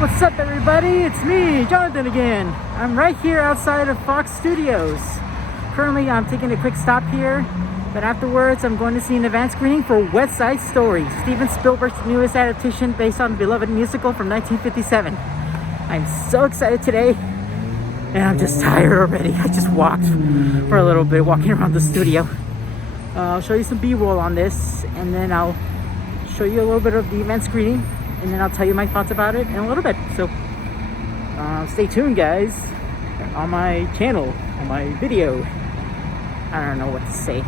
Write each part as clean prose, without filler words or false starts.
What's up, everybody? It's me, Jonathan, again. I'm right here outside of Fox Studios. Currently, I'm taking a quick stop here, but afterwards, I'm going to see an advance screening for West Side Story, Steven Spielberg's newest adaptation based on the beloved musical from 1957. I'm so excited today, and I'm just tired already. I just walked for a little bit, walking around the studio. I'll show you some B-roll on this, and then I'll show you a little bit of the event screening, and then I'll tell you my thoughts about it in a little bit. So stay tuned, guys, on my channel, on my video. I don't know what to say.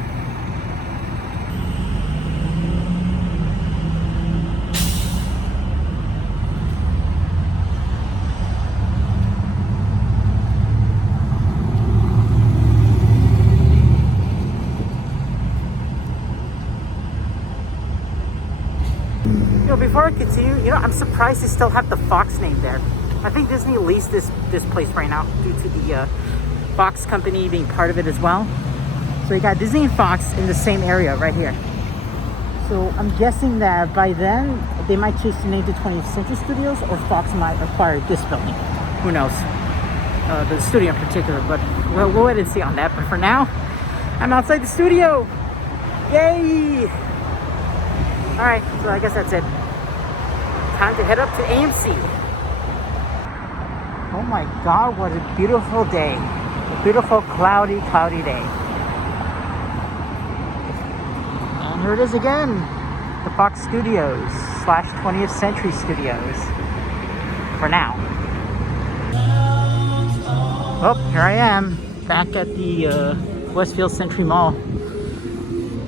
Before I continue, I'm surprised they still have the Fox name there. I think Disney leased this place right now due to the Fox company being part of it as well. So you got Disney and Fox in the same area right here. So I'm guessing that by then they might change the name to 20th Century Studios, or Fox might acquire this building. Who knows? The studio in particular, but we'll wait and see on that. But for now, I'm outside the studio. Yay! Alright, so I guess that's it. Time to head up to AMC. Oh my god, what a beautiful day. A beautiful cloudy day. And here it is again. The Fox Studios / 20th Century Studios. For now. Oh, here I am. Back at the Westfield Century Mall.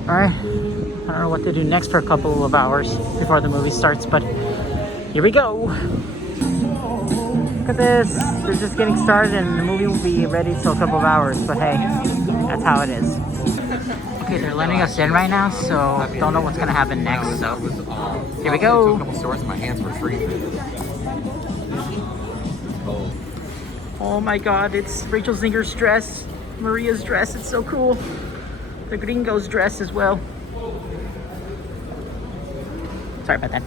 Alright. I don't know what to do next for a couple of hours before the movie starts, but here we go. Look at this. They're just getting started and the movie will be ready till a couple of hours, but hey, that's how it is. Okay, they're letting us in right now, so don't know what's gonna happen next, so here we go. A couple stores, my hands were freezing. Oh my god, it's Rachel Zinger's dress, Maria's dress, it's so cool. The Gringo's dress as well. Sorry about that.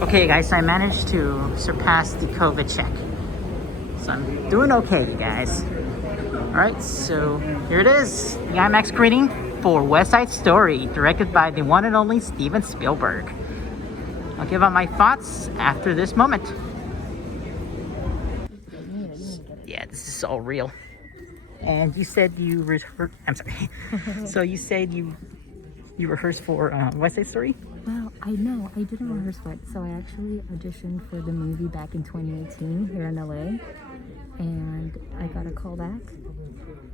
Okay, guys, so I managed to surpass the COVID check. So I'm doing okay, guys. Alright, so here it is. The IMAX screening for West Side Story, directed by the one and only Steven Spielberg. I'll give out my thoughts after this moment. Yeah, this is all real. And you said you rehearsed... I'm sorry. So you said you rehearsed for West Side Story? Well, I know, I didn't rehearse for it. So I actually auditioned for the movie back in 2018 here in LA. And I got a call back.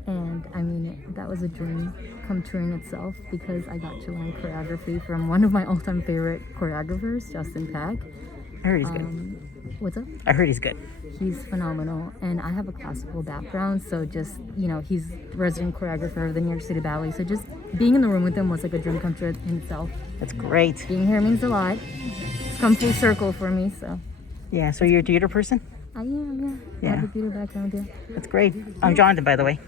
And I mean, that was a dream come true in itself, because I got to learn choreography from one of my all-time favorite choreographers, Justin Pack. I heard he's good. What's up? I heard he's good. He's phenomenal, and I have a classical background, so just, he's resident choreographer of the New York City Ballet, so just being in the room with him was like a dream come true in itself. That's great. Being here means a lot. It's come full circle for me, so. Yeah, so you're a theater person? I am, yeah. I have a theater background, yeah. That's great. I'm Jonathan, by the way.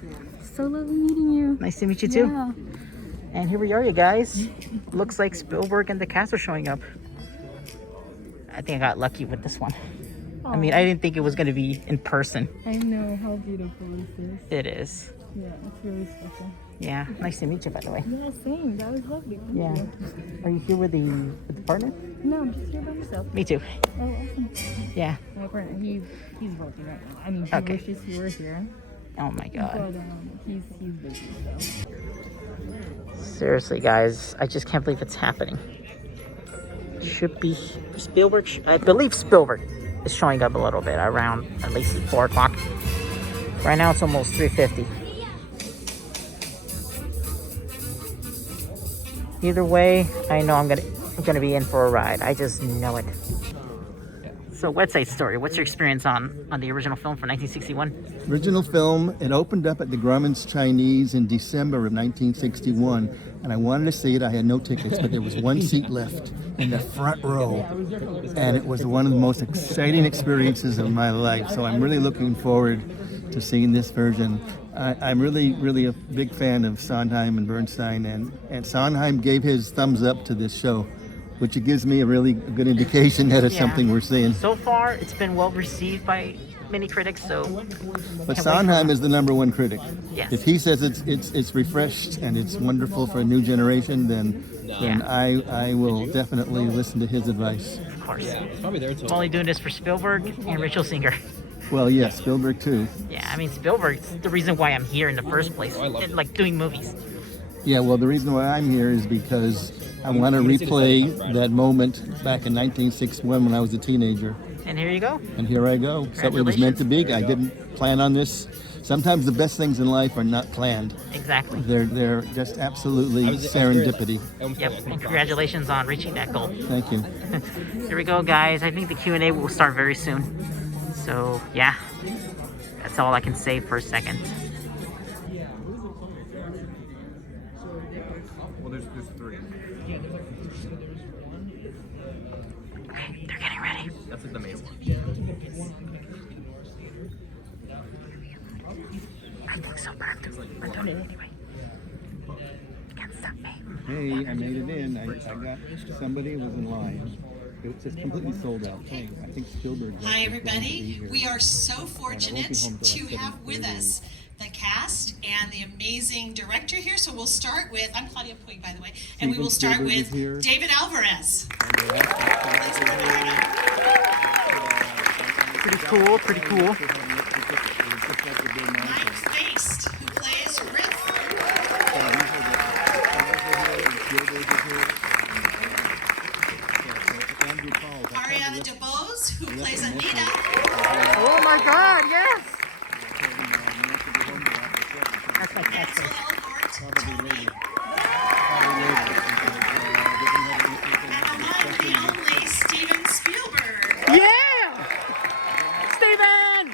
So lovely meeting you. Nice to meet you too. Yeah. And here we are, you guys. Looks like Spielberg and the cast are showing up. I think I got lucky with this one. I mean, I didn't think it was going to be in person. I know. How beautiful is this? It is. Yeah, it's really special. Yeah, nice to meet you, by the way. Yeah, same. That was lovely. Thank Yeah. you. Are you here with the partner? No, I'm just here by myself. Me too. Oh, awesome. Yeah. My partner, he's working right now. I mean, he Okay. wishes he were here. Oh my god. But he's busy, so. Seriously, guys, I just can't believe it's happening. Should be Spielberg. I believe Spielberg is showing up a little bit around at least 4 o'clock. Right now it's almost 3:50. Either way, I know I'm gonna be in for a ride. I just know it. So West Side Story, what's your experience on the original film from 1961? Original film, it opened up at the Grauman's Chinese in December of 1961, and I wanted to see it. I had no tickets, but there was one seat left in the front row, and it was one of the most exciting experiences of my life. So I'm really looking forward to seeing this version. I'm really a big fan of Sondheim and Bernstein, and Sondheim gave his thumbs up to this show. which it gives me a really good indication that it's Yeah. something we're seeing. So far, it's been well received by many critics. So, But Sondheim is the #1 critic. Yes. If he says it's refreshed and it's wonderful for a new generation, then I will definitely listen to his advice. of course, I'm only doing this for Spielberg and Rachel Singer. Well, yes, Spielberg too. Yeah, I mean Spielberg's the reason why I'm here in the first place, like doing movies. Yeah, well, the reason why I'm here is because I want to replay that moment back in 1961 when I was a teenager. And here you go. And here I go. Something was meant to be. I didn't plan on this. Sometimes the best things in life are not planned. Exactly. They're just absolutely serendipity. Yep. And congratulations on reaching that goal. Thank you. Here we go, guys. I think the Q&A will start very soon. So yeah, that's all I can say for a second. Well, there's 3. Okay, they're getting ready. That's like the main one. I think so, but I'm doing it anyway. Can't stop me. Hey, I made it in. I got somebody was in line. It was just completely sold out thing. I think Spielberg. Hi, everybody. We are so fortunate to have with us the cast and the amazing director here. So we'll start with, I'm Claudia Puig, by the way, and we will start with David Alvarez. Pretty cool, pretty cool. Mike Feist, who plays Riff. Ariana DeBose, who plays Anita. Oh my God, yes! That's Maxwell fantastic. Elhart, Tony. And among the only Steven Spielberg. Yeah! Steven!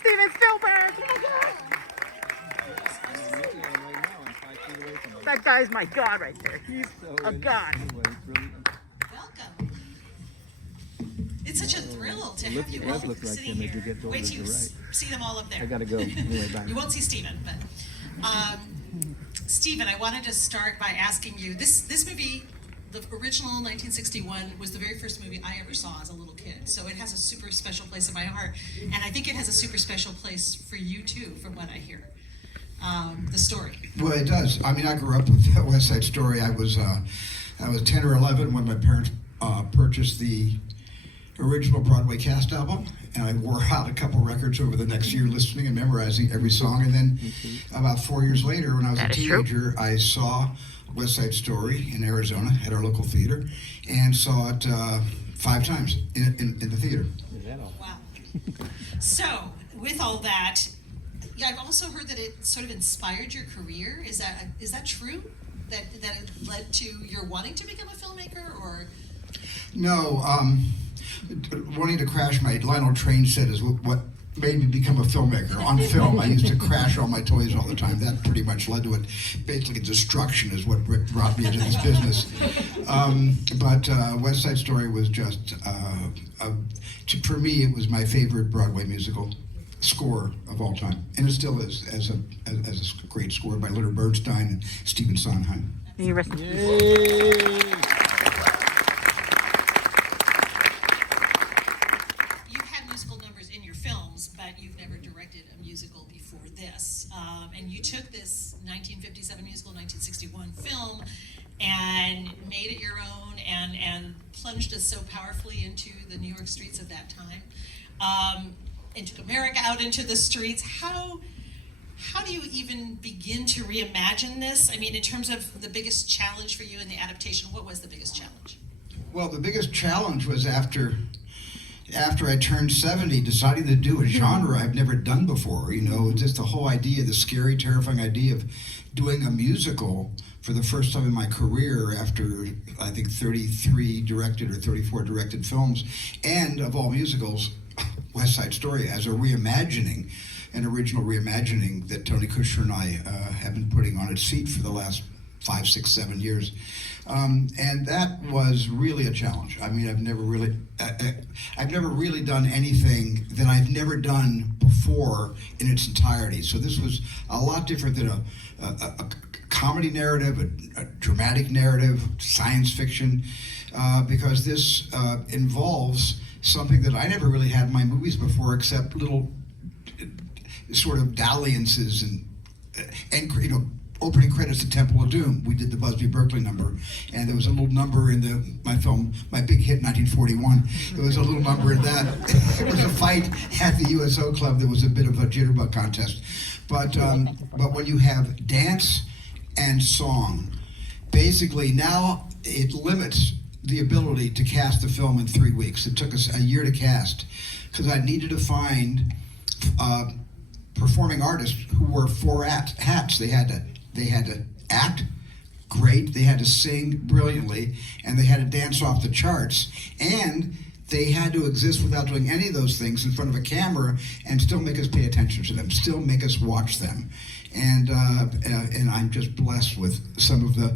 Steven Spielberg! Oh my God! That guy's my god right there. He's a god. Welcome. It's such a thrill to have you all look like sitting him as you here. get older, Wait till you you're right. see them all up there. I gotta go. Anyway, bye. You won't see Steven, but Steven, I wanted to start by asking you, this movie, the original 1961, was the very first movie I ever saw as a little kid. So it has a super special place in my heart. And I think it has a super special place for you too, from what I hear. The story. Well, it does. I mean, I grew up with that West Side Story. I was 10 or 11 when my parents purchased the original Broadway cast album, and I wore out a couple records over the next year listening and memorizing every song. And then about 4 years later, when I was a teenager, I saw West Side Story in Arizona at our local theater, and saw it 5 times in the theater. Wow. So, with all that, yeah, I've also heard that it sort of inspired your career. Is that true? That it led to your wanting to become a filmmaker, or? No, wanting to crash my Lionel Train set is what made me become a filmmaker. On film, I used to crash all my toys all the time. That pretty much led to it. Basically, destruction is what brought me into this business. But West Side Story was just, for me, it was my favorite Broadway musical score of all time, and it still is, as a great score by Leonard Bernstein and Stephen Sondheim. You rest in peace. You've had musical numbers in your films, but you've never directed a musical before this. And you took this 1957 musical, 1961 film, and made it your own, and plunged us so powerfully into the New York streets of that time. And took America out into the streets. How do you even begin to reimagine this? I mean, in terms of the biggest challenge for you in the adaptation, what was the biggest challenge? Well, the biggest challenge was after I turned 70, deciding to do a genre I've never done before. You know, just the whole idea, the scary, terrifying idea of doing a musical for the first time in my career after, I think, 33 directed or 34 directed films, and of all musicals, West Side Story as a reimagining, an original reimagining that Tony Kushner and I have been putting on its feet for the last 5, 6, 7 years. And that was really a challenge. I mean, I've never really done anything that I've never done before in its entirety. So this was a lot different than a comedy narrative, a dramatic narrative, science fiction, because this involves something that I never really had in my movies before, except little sort of dalliances and opening credits to Temple of Doom. We did the Busby Berkeley number, and there was a little number in my film, my big hit, 1941. There was a little number in that. It was a fight at the USO Club. There was a bit of a jitterbug contest, but when you have dance and song, basically now it limits the ability to cast the film in 3 weeks. It took us a year to cast because I needed to find performing artists who wore 4 hats. They had to act great, they had to sing brilliantly, and they had to dance off the charts. And they had to exist without doing any of those things in front of a camera and still make us pay attention to them, still make us watch them. And I'm just blessed with some of the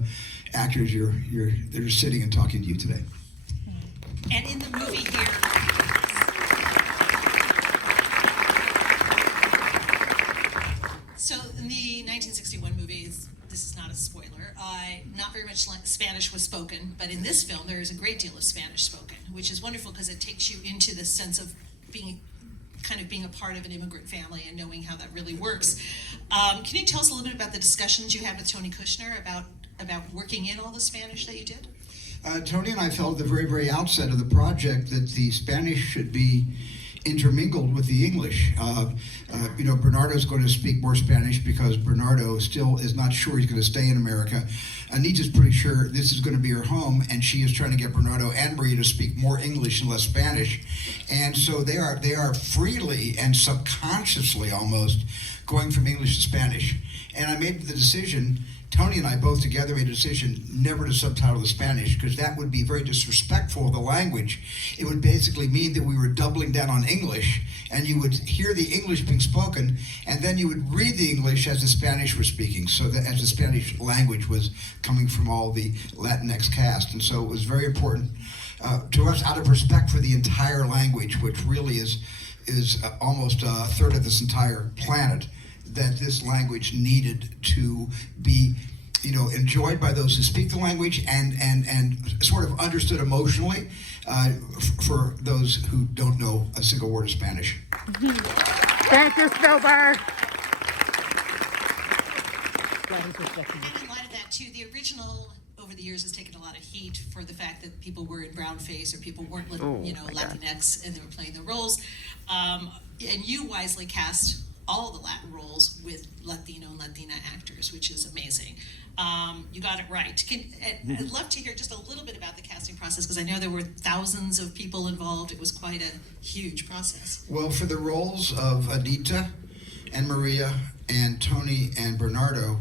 actors that are sitting and talking to you today. And in the movie here, so in the 1961 movies, this is not a spoiler, not very much Spanish was spoken, but in this film there is a great deal of Spanish spoken, which is wonderful because it takes you into the sense of being a part of an immigrant family and knowing how that really works. Can you tell us a little bit about the discussions you had with Tony Kushner about working in all the Spanish that you did? Tony and I felt at the very, very outset of the project that the Spanish should be intermingled with the English. Bernardo's going to speak more Spanish because Bernardo still is not sure he's going to stay in America. Anita's pretty sure this is going to be her home, and she is trying to get Bernardo and Maria to speak more English and less Spanish. And so they are freely and subconsciously almost going from English to Spanish. And I made the decision, Tony and I both together made a decision never to subtitle the Spanish, because that would be very disrespectful of the language. It would basically mean that we were doubling down on English, and you would hear the English being spoken, and then you would read the English as the Spanish were speaking, so that as the Spanish language was coming from all the Latinx cast. And so it was very important to us, out of respect for the entire language, which really is almost a third of this entire planet, that this language needed to be, enjoyed by those who speak the language and sort of understood emotionally for those who don't know a single word of Spanish. Thank you, Spielberg. And in light of that too, the original over the years has taken a lot of heat for the fact that people were in brown face or people weren't, Latinx, and they were playing the roles. And you wisely cast all the Latin roles with Latino and Latina actors, which is amazing. You got it right. I'd love to hear just a little bit about the casting process, because I know there were thousands of people involved. It was quite a huge process. Well, for the roles of Anita and Maria and Tony and Bernardo,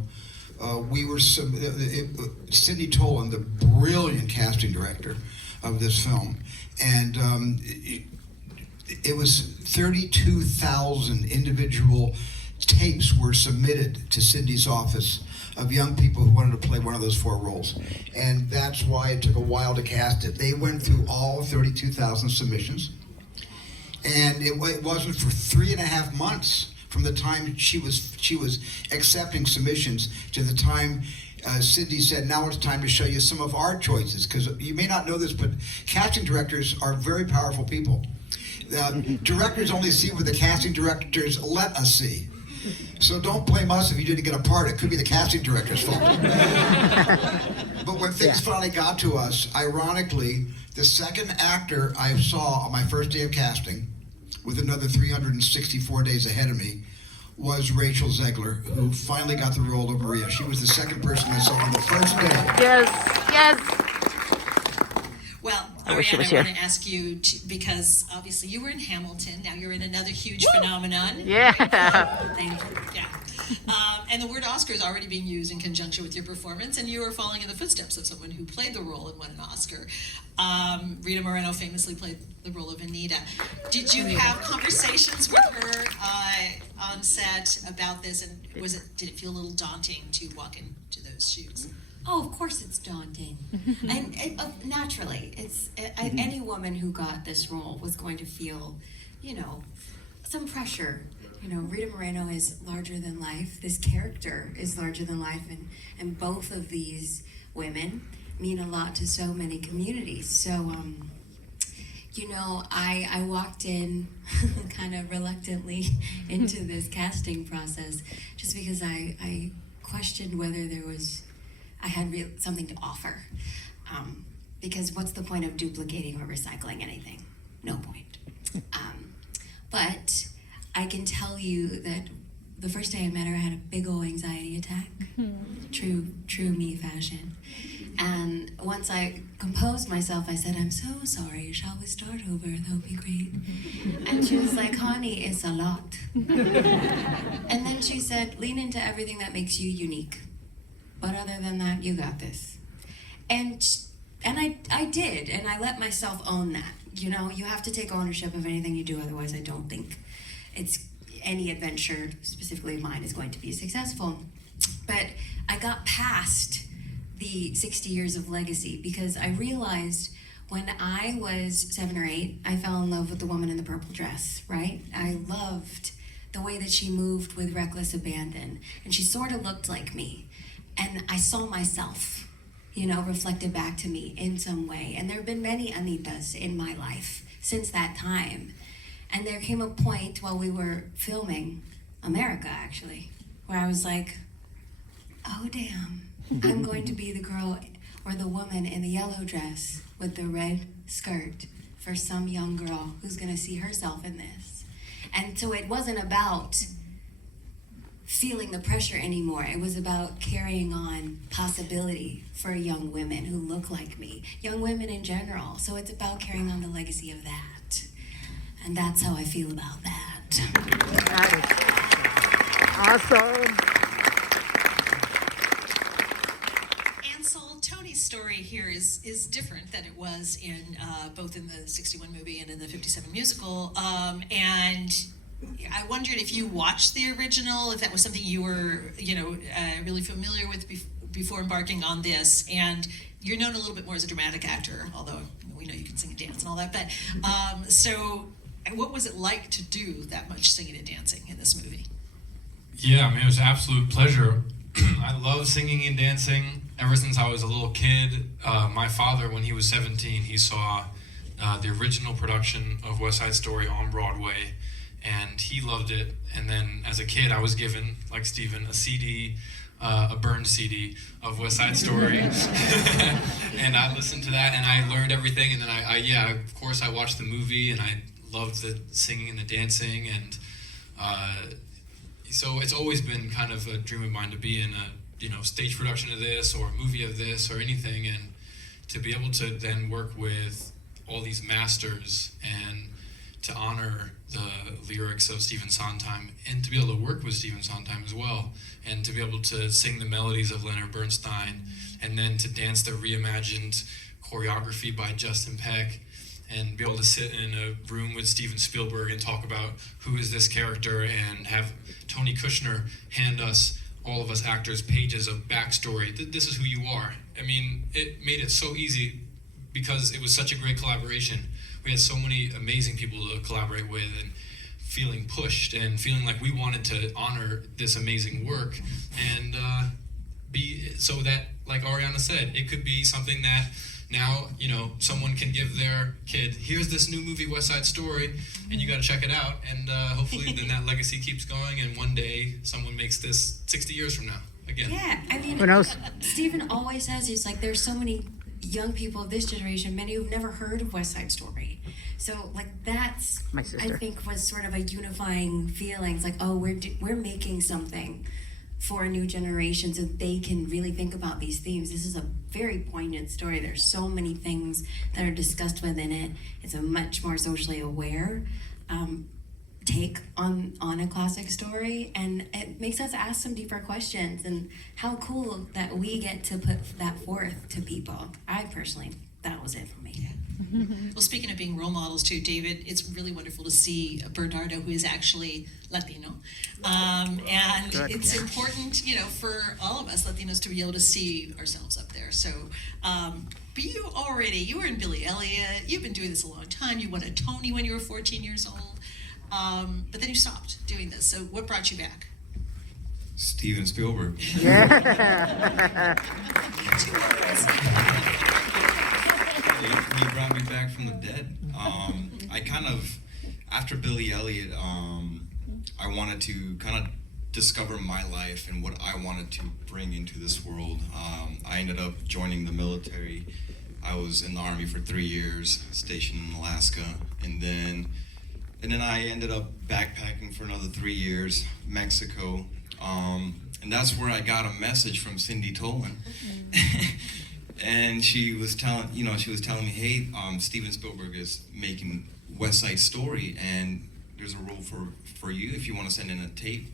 we were Sidney Tolan, the brilliant casting director of this film, and it was 32,000 individual tapes were submitted to Cindy's office of young people who wanted to play one of those 4 roles. And that's why it took a while to cast it. They went through all 32,000 submissions. And it wasn't for 3.5 months from the time she was accepting submissions to the time Cindy said, now it's time to show you some of our choices. Because you may not know this, but casting directors are very powerful people. Directors only see what the casting directors let us see. So don't blame us if you didn't get a part. It could be the casting director's fault. But when things finally got to us, ironically, the second actor I saw on my first day of casting, with another 364 days ahead of me, was Rachel Zegler, who finally got the role of Maria. She was the second person I saw on the first day. Yes. Well, I wish it was Ariane, I here. want to ask you, because obviously you were in Hamilton, now you're in another huge phenomenon. Yeah. Thank you. Yeah. And the word Oscar is already being used in conjunction with your performance, and you are following in the footsteps of someone who played the role and won an Oscar. Rita Moreno famously played the role of Anita. Did you have conversations with her on set about this, and did it feel a little daunting to walk into those shoes? Oh, of course it's daunting. And naturally, any woman who got this role was going to feel, some pressure you know, Rita Moreno is larger than life. This character is larger than life, and both of these women mean a lot to so many communities. So, you know, I walked in kind of reluctantly into this casting process just because I questioned whether I had something to offer. Because what's the point of duplicating or recycling anything? No point. But I can tell you that the first day I met her, I had a big old anxiety attack. True me fashion. And once I composed myself, I said, "I'm so sorry, shall we start over? That would be great." And she was like, "Honey, it's a lot." And then she said, "Lean into everything that makes you unique. But other than that, you got this." And I did, and I let myself own that. You know, you have to take ownership of anything you do, otherwise I don't think any adventure, specifically mine, is going to be successful. But I got past the 60 years of legacy because I realized when I was 7 or 8, I fell in love with the woman in the purple dress, right? I loved the way that she moved with reckless abandon, and she sort of looked like me. And I saw myself, you know, reflected back to me in some way. And there have been many Anitas in my life since that time. And there came a point while we were filming America, actually, where I was like, oh, damn, I'm going to be the girl or the woman in the yellow dress with the red skirt for some young girl who's going to see herself in this. And so it wasn't about feeling the pressure anymore. It was about carrying on possibility for young women who look like me, young women in general. So it's about carrying on the legacy of that. And that's how I feel about that. Awesome. Ansel, Tony's story here is different than it was in both in the 61 movie and in the 57 musical. And I wondered if you watched the original, if that was something you were, really familiar with before embarking on this. And you're known a little bit more as a dramatic actor, although we know you can sing and dance and all that. But so what was it like to do that much singing and dancing in this movie? Yeah, I mean, it was an absolute pleasure. I love singing and dancing ever since I was a little kid. My father, when he was 17, he saw the original production of West Side Story on Broadway, and he loved it. And then as a kid, I was given, like Steven, a CD, a burned CD of West Side Story. And I listened to that, and I learned everything. And then of course, I watched the movie, and I loved the singing and the dancing. And so it's always been kind of a dream of mine to be in a stage production of this or a movie of this or anything, and to be able to then work with all these masters and to honor the lyrics of Stephen Sondheim, and to be able to work with Stephen Sondheim as well, and to be able to sing the melodies of Leonard Bernstein, and then to dance the reimagined choreography by Justin Peck, and be able to sit in a room with Steven Spielberg and talk about who is this character, and have Tony Kushner hand us, all of us actors, pages of backstory. This is who you are. I mean, it made it so easy because it was such a great collaboration. We had so many amazing people to collaborate with, and feeling pushed and feeling like we wanted to honor this amazing work, and be so that, like Ariana said, it could be something that now, someone can give their kid, here's this new movie, West Side Story, and you got to check it out. And hopefully then that legacy keeps going, and one day someone makes this 60 years from now again. Yeah, I mean, Who knows? Stephen always says, he's like, there's so many young people of this generation, many who've never heard of West Side Story. So, that's, My sister. I think, was sort of a unifying feeling. It's like, oh, we're making something for a new generation so they can really think about these themes. This is a very poignant story. There's so many things that are discussed within it. It's a much more socially aware take on a classic story, and it makes us ask some deeper questions, and how cool that we get to put that forth to people. I personally, that was it for me. Yeah. Well, speaking of being role models too, David, it's really wonderful to see Bernardo, who is actually Latino, and Good. it's important, for all of us Latinos to be able to see ourselves up there. So, but you were in Billy Elliot. You've been doing this a long time. You won a Tony when you were 14 years old. but then you stopped doing this. So what brought you back? Steven Spielberg. Yeah. Two words. He brought me back from the dead. I kind of, after Billy Elliot, I wanted to kind of discover my life and what I wanted to bring into this world. I ended up joining the military. I was in the Army for 3 years, stationed in Alaska, and then I ended up backpacking for another 3 years, Mexico, and that's where I got a message from Cindy Tolan. And she was telling me, hey, Steven Spielberg is making West Side Story, and there's a role for you if you want to send in a tape.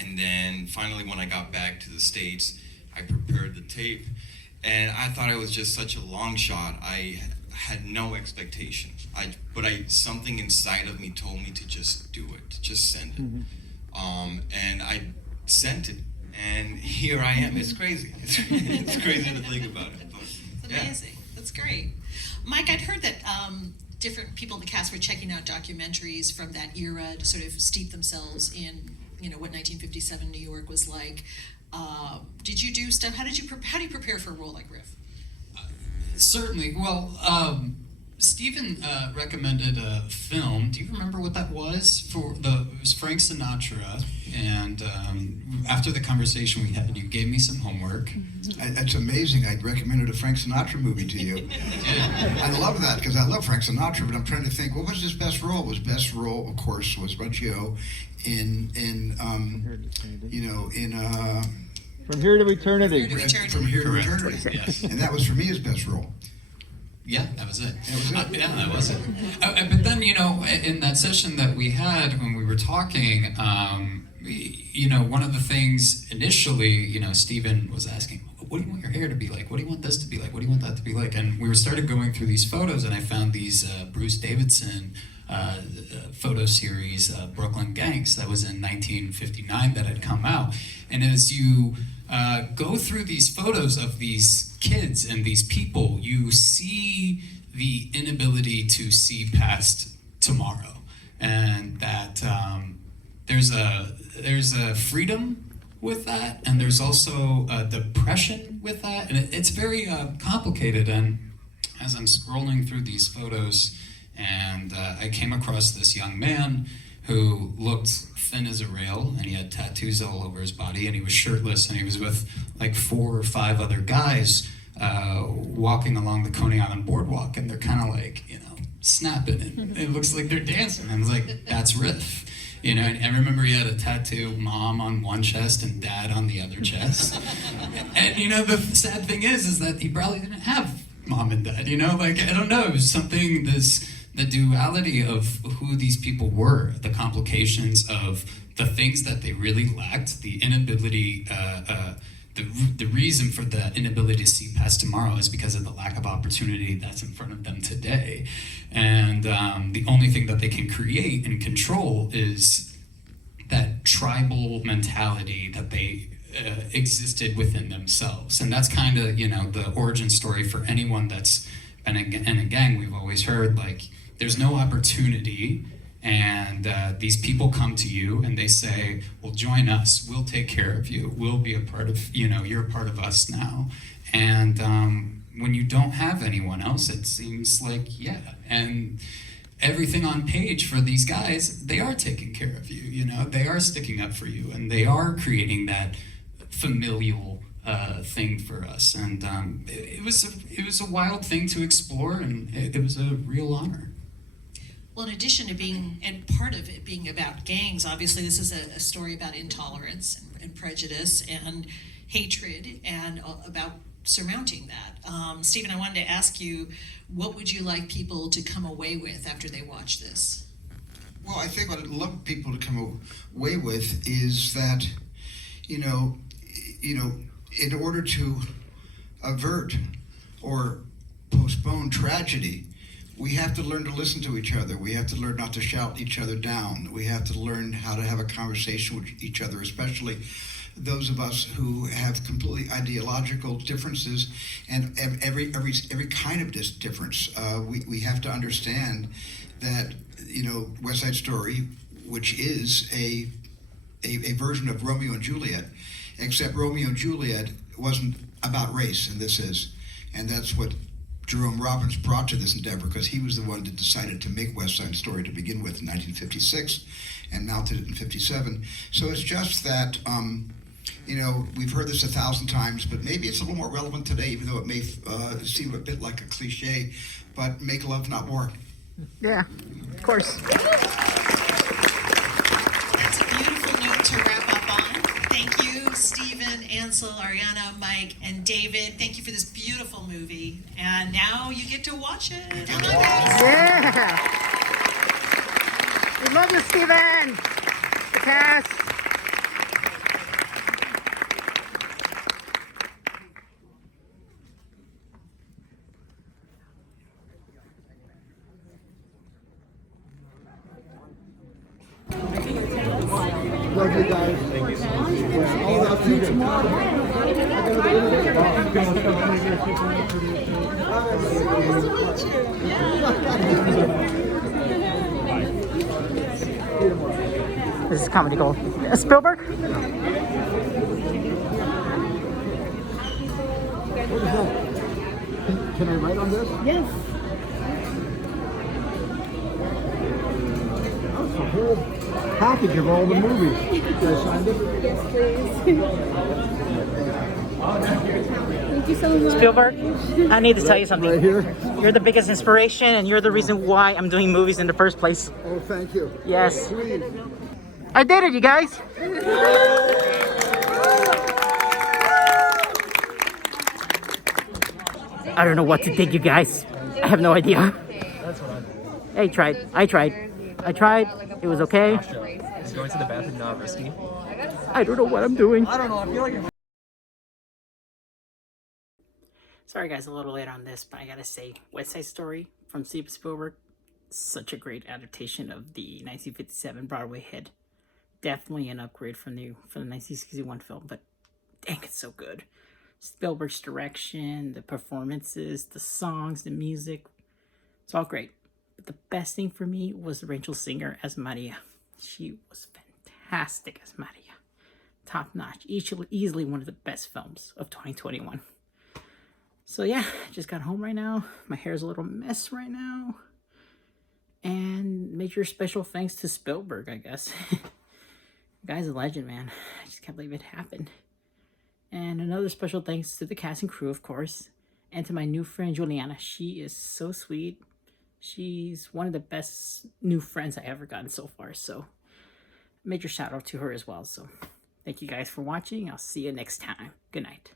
And then finally, when I got back to the States, I prepared the tape, and I thought it was just such a long shot. I had no expectation. But something inside of me told me to just do it, to just send it. And I sent it. And here I am. It's crazy. It's crazy to think about it. But, It's amazing. That's great. Mike, I'd heard that different people in the cast were checking out documentaries from that era to sort of steep themselves in, what 1957 New York was like. Did you do stuff? How do you prepare for a role like Riff? Certainly. Well, Steven recommended a film. Do you remember what that was? It was Frank Sinatra, and after the conversation we had, you gave me some homework. It's amazing. I recommended a Frank Sinatra movie to you. I love that because I love Frank Sinatra, but I'm trying to think, what was his best role? His best role, of course, was Baccio in From Here to Eternity. From Here to Correct. Eternity. Yes. And that was for me his best role. Yeah, that was it. That was it. Yeah, that was it. But then, in that session that we had when we were talking, one of the things initially, Steven was asking, what do you want your hair to be like? What do you want this to be like? What do you want that to be like? And we started going through these photos, and I found these Bruce Davidson photo series, Brooklyn Gangs, that was in 1959 that had come out. And as you go through these photos of these kids and these people, you see the inability to see past tomorrow, and that there's a freedom with that, and there's also a depression with that, and it's very complicated. And as I'm scrolling through these photos, and I came across this young man who looked thin as a rail, and he had tattoos all over his body, and he was shirtless, and he was with like 4 or 5 other guys walking along the Coney Island boardwalk, and they're kind of like, snapping, and it looks like they're dancing. And I was like, that's Riff. And I remember he had a tattoo, mom on one chest and dad on the other chest. And the sad thing is that he probably didn't have mom and dad, I don't know, it was something, the duality of who these people were, the complications of the things that they really lacked, the inability, the reason for the inability to see past tomorrow is because of the lack of opportunity that's in front of them today. And the only thing that they can create and control is that tribal mentality that they existed within themselves. And that's kind of, the origin story for anyone that's been in a gang. We've always heard, like, there's no opportunity, and these people come to you and they say, well, join us, we'll take care of you, we'll be a part of, you're a part of us now. And when you don't have anyone else, it seems like, and everything on page for these guys, they are taking care of you, they are sticking up for you, and they are creating that familial thing for us. And it was a wild thing to explore, and it was a real honor. Well, in addition to being, and part of it being about gangs, obviously this is a story about intolerance and prejudice and hatred, and about surmounting that. Steven, I wanted to ask you, what would you like people to come away with after they watch this? Well, I think what I'd love people to come away with is that, in order to avert or postpone tragedy, we have to learn to listen to each other. We have to learn not to shout each other down. We have to learn how to have a conversation with each other, especially those of us who have completely ideological differences and every kind of difference. We have to understand that, you know, West Side Story, which is a version of Romeo and Juliet, except Romeo and Juliet wasn't about race, and this is. And that's what Jerome Robbins brought to this endeavor, because he was the one that decided to make West Side Story to begin with in 1956 and mounted it in 57. So it's just that, you know, we've heard this 1,000 times, but maybe it's a little more relevant today, even though it may seem a bit like a cliche, but make love, not war. Yeah, of course. That's a beautiful note to wrap up on. Thank you, Steven, Ansel, Ariana, Mike, and David. Thank you for this beautiful movie. And now you get to watch it. Come on, guys. Yeah! We love you, Steven! The cast! Love you guys. Thank you so much. I'll see you tomorrow. This is Comedy Gold. Spielberg? What is that? Can I write on this? Yes. That's a whole package of all the movies. Can I sign it? Yes, please. Thank you so much. Spielberg, I need to tell you something. Right here? You're the biggest inspiration, and you're the reason why I'm doing movies in the first place. Oh, thank you. Yes. Please. I did it, you guys. I don't know what to think, you guys. I have no idea. I tried. I tried. It was okay. Is going to the bathroom not risky? I don't know what I'm doing. I don't know. I feel like Sorry guys, a little late on this, but I gotta say, West Side Story from Steven Spielberg, such a great adaptation of the 1957 Broadway hit. Definitely an upgrade from the 1961 film, but dang, it's so good. Spielberg's direction, the performances, the songs, the music, it's all great. But the best thing for me was Rachel Singer as Maria. She was fantastic as Maria. Top notch. Easily one of the best films of 2021. So yeah, I just got home right now. My hair's a little mess right now. And major special thanks to Spielberg, I guess. Guy's a legend, man. I just can't believe it happened. And another special thanks to the cast and crew, of course. And to my new friend, Juliana. She is so sweet. She's one of the best new friends I ever gotten so far. So major shout out to her as well. So thank you guys for watching. I'll see you next time. Good night.